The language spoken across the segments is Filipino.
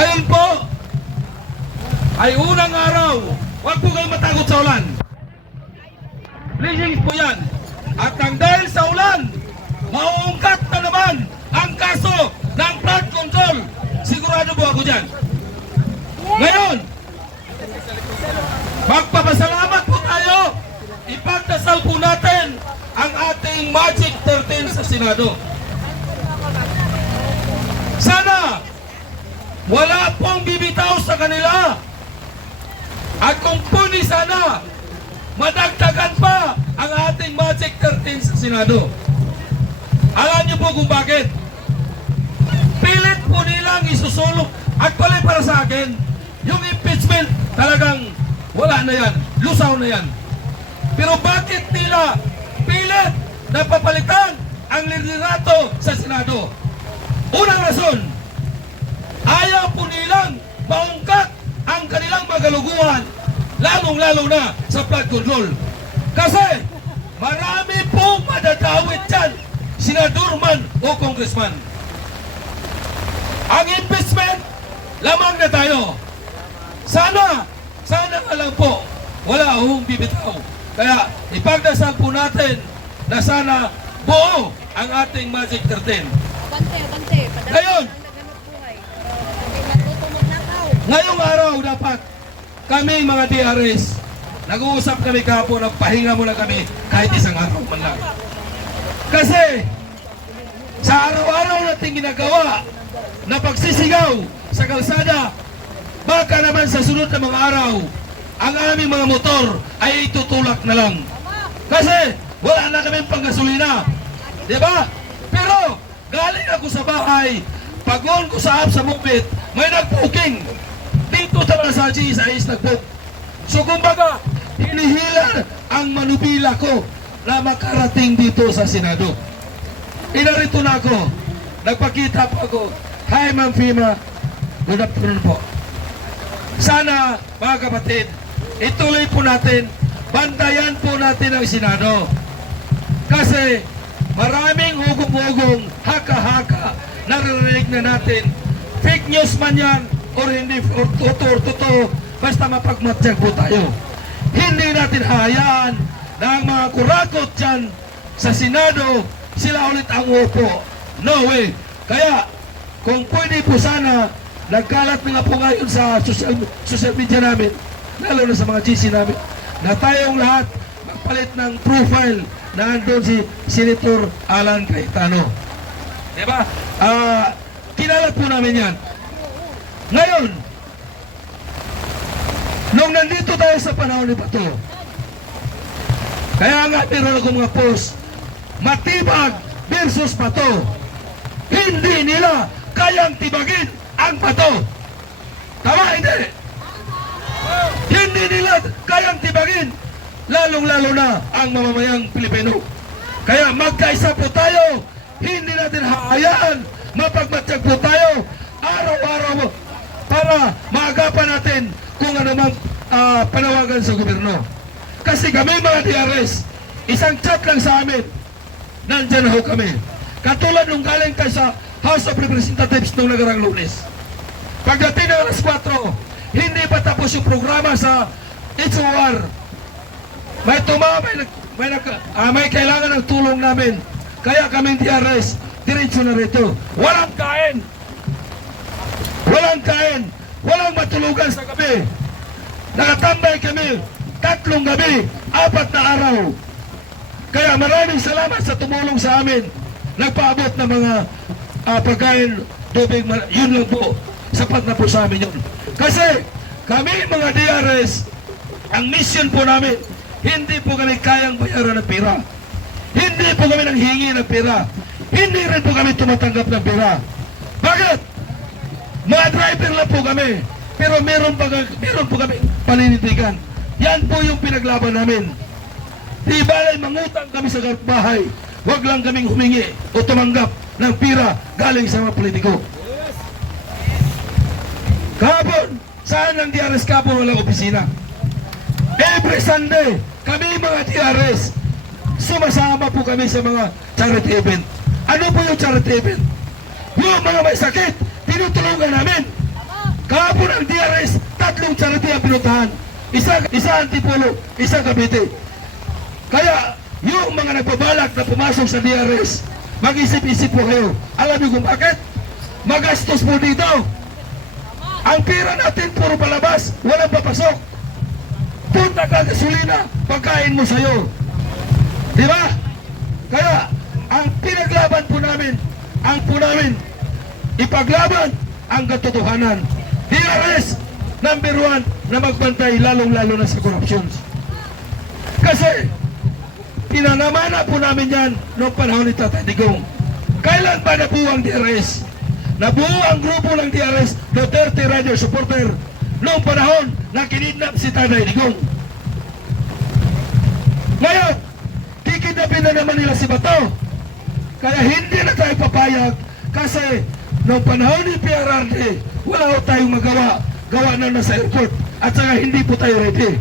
Ngayon po, ay unang araw. Huwag po kayong matakot sa ulan. Blessings po yan. At nang dahil sa ulan, mauungkat na naman ang kaso ng flood control. Sigurado po ako dyan. Ngayon, magpapasalamat po tayo. Ipagdasal po natin ang ating Magic 13 sa Senado. Sana wala pong bibitaw sa kanila. At kung puni sana, madagdagan pa ang ating Magic 13 sa Senado. Alam niyo po kung bakit? Pilit po nilang isusulong. Actually para sa akin, yung impeachment talagang wala na yan. Lusaw na yan. Pero bakit nila pilit na papalitan ang liderato sa Senado? Unang rason, ayaw po nilang maungkat ang kanilang magaluguhan, lalong-lalo na sa flood control. Kasi marami pong madadawit dyan, senador man o congressman. Ang impeachment, lamang na tayo. Sana nga lang po, wala akong bibitaw. Kaya ipagdasal po natin na sana buo ang ating Magic 13. Bante. Ngayon, ngayong araw dapat kami mga DRS, nag-uusap kami kahapon na pahinga muna kami kahit isang araw man lang. Kasi sa araw-araw nating ginagawa na pagsisigaw sa kalsada, baka naman sa sunod na mga araw, ang aming mga motor ay itutulak na lang. Kasi wala na kaming panggasolina. Diba? Pero galing ako sa bahay, pag-on ko sa app sa Mobit, may nag-booking. Dito talaga sa GSIS nag-book. So kumbaga, hinihila ang manubila ko na makarating dito sa Senado. Inarito na ako. Nagpakita po ako. Hi Ma'am Fima. Good afternoon po. Sana mga kapatid, ituloy po natin, bantayan po natin ang Senado. Kasi maraming hugong-hugong, haka-haka, naririnig na natin. Fake news man yan, or hindi, or totoo, basta mapagmatsyag po tayo. Hindi natin hayaan na ang mga kurakot dyan sa Senado, sila ulit ang upo. No way. Kaya, kung pwede po sana, nagkalat na nga po ngayon sa social media namin, lalo na sa mga GC namin, na tayong lahat magpalit ng profile na andun si Senator Alan Cayetano. Diba? Kinalat po namin yan. Ngayon, nung nandito tayo sa panahon ni Bato, kaya nga meron ako mga post, Matibag versus Bato. Hindi nila kayang tibagin ang Bato. Tama, hindi? Hindi nila kayang tibagin, lalong-lalo na ang mamamayang Pilipino. Kaya magkaisa po tayo, hindi natin hayaan, mapagmatsyag po tayo, araw-araw para maagapan natin kung ano mang panawagan sa gobyerno. Kasi kami mga DRS, isang chat lang sa amin, nandyan ho kami. Katulad nung galing tayo sa House of Representatives nung nagarang Lunes. Pagdating ng alas 4, hindi pa tapos yung programa sa HOR. May kailangan ng tulong namin. Kaya kaming DRS, diretso na rito. Walang kain! Walang kain! Walang matulugan sa gabi. Nakatambay kami 3 gabi, 4 na araw. Kaya maraming salamat sa tumulong sa amin. Nagpaabot ng mga pagkain, tubig, yun lang po. Sapat na po sa amin yun. Kasi kami mga DRS, ang mission po namin, hindi po kami kayang bayaran ng pera. Hindi po kami nanghingi ng pera. Hindi rin po kami tumatanggap ng pera. Bakit? Mga driver lang po kami. Pero meron po kami paninindigan. Yan po yung pinaglaban namin. Di balay mangutang kami sa bahay. Huwag lang kaming humingi o tumanggap ng pira galing sa mga politiko. Kahapon, saan ang DRS kahapon walang opisina? Every Sunday, kami mga DRS, sumasama po kami sa mga charity event. Ano po yung charity event? Yung mga may sakit, tinutulungan namin. grupo ng DRS, tatlong charity ang pinuntahan. Isa Antipolo, isa Cavite. Kaya, yung mga nagbabalak na pumasok sa DRS, mag-isip-isip po kayo. Alam niyo kung bakit? Magastos po dito. Ang pera natin puro palabas, walang papasok. Punta ka gasolina, pagkain mo sa'yo. Di ba? Kaya, ang pinaglaban po namin, ipaglaban ang katotohanan. DRS, number 1 na magbantay, lalong-lalo na sa corruption. Kasi, pinanamana po namin yan noong panahon ni Tatay Digong. Kailan ba nabuo ang DRS? Nabuo ang grupo ng DRS, Duterte Radio Supporter, noong panahon na kinidnap si Tatay Digong. Ngayon, kikidnapin na naman nila si Bato. Kaya hindi na tayo papayag kasi noong panahon ni PRRD, wala ho tayong magawa. Gawa na nasa airport at saka hindi po tayo ready.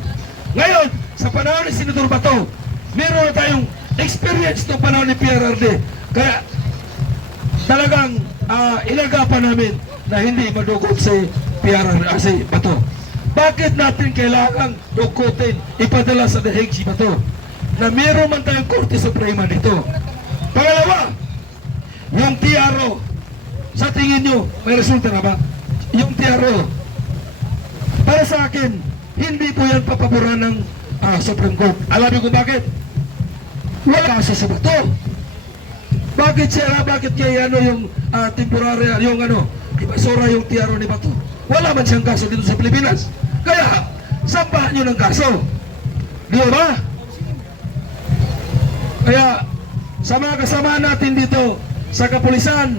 Ngayon, sa panahon ni Senator Bato, meron na tayong experience noong panahon ni PRRD. Kaya talagang inagapan namin na hindi madugot si PRRD, si Bato. Bakit natin kailangang dukutin, ipadala sa The Hague si Bato? Na meron man tayong Korte Suprema dito. Pangalawa, yung TRO, sa tingin nyo, may resulta na ba? Yung TRO, para sa akin, hindi po yan papaboran ng Supreme Court. Alam niyo kung bakit? Wala kaso sa Bato. Bakit siya, bakit kaya yung temporary, yung ibasura yung TRO ni Bato? Wala man siyang kaso dito sa Pilipinas. Kaya, sampahan nyo ng kaso. Di ba? Kaya, sa mga kasama natin dito, sa kapulisan,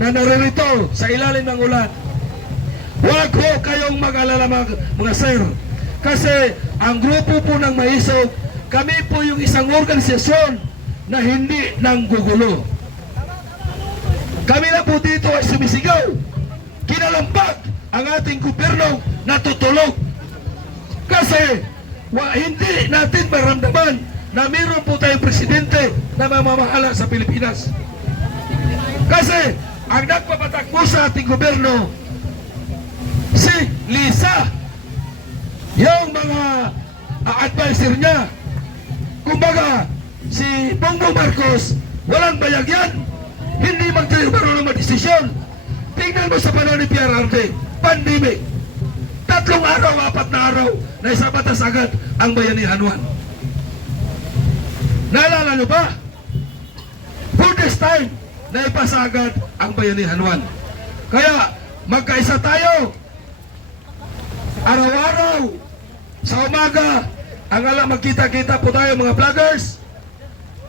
na naririto sa ilalim ng ulan, huwag ho kayong mag-alala mga sir. Kasi, ang grupo po ng Maisog, kami po yung isang organisasyon na hindi nanggugulo. Kami na po dito ay sumisigaw. Kinalampag ang ating gobyerno natutulog. Kasi hindi natin maramdaman na mayroon po tayong presidente na mamamahala sa Pilipinas. Kasi ang nagpapatakbo sa ating gobyerno, si Lisa, yung mga advisor niya. Kumbaga, si Bongbong Marcos, walang bayag yan. Hindi magtayo ng desisyon. Tingnan mo sa panahon ni PRRD, pandemic. 3 araw, 4 na araw, na isa batas agad ang Bayanihan 1. Naalala nyo ba? For this time, na ipasa agad ang Bayanihan 1. Kaya, magkaisa tayo. Araw-araw, sa umaga, ang magkita-kita po tayo mga vloggers.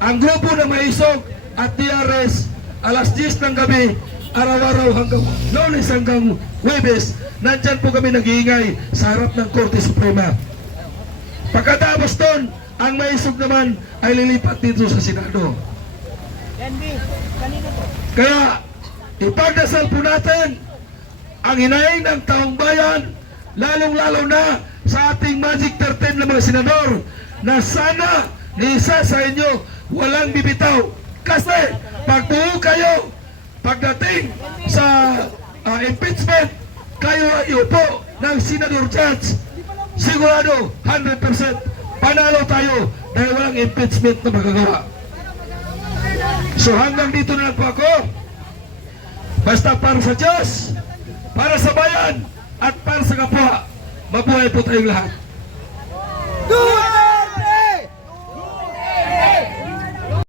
Ang grupo na Maisog at DRS, alas 10 ng gabi, araw-araw hanggang Lunes hanggang Huwebes, nandyan po kami nag-iingay sa harap ng Korte Suprema. Pagkatapos doon, ang Maisog naman ay lilipat dito sa Senado. Kaya, ipagdasal po natin ang hinaing ng taong bayan, lalong-lalo na sa ating Magic 13 na mga senador, na sana ni isa sa inyo walang bibitaw. Kasi pag buo kayo, pagdating sa impeachment, kayo ay iupo ng senador judge, sigurado 100% panalo tayo dahil walang impeachment na magagawa. So hanggang dito na lang po ako. Basta para sa Diyos, para sa bayan, at para sa kapwa, mabuhay po tayong lahat.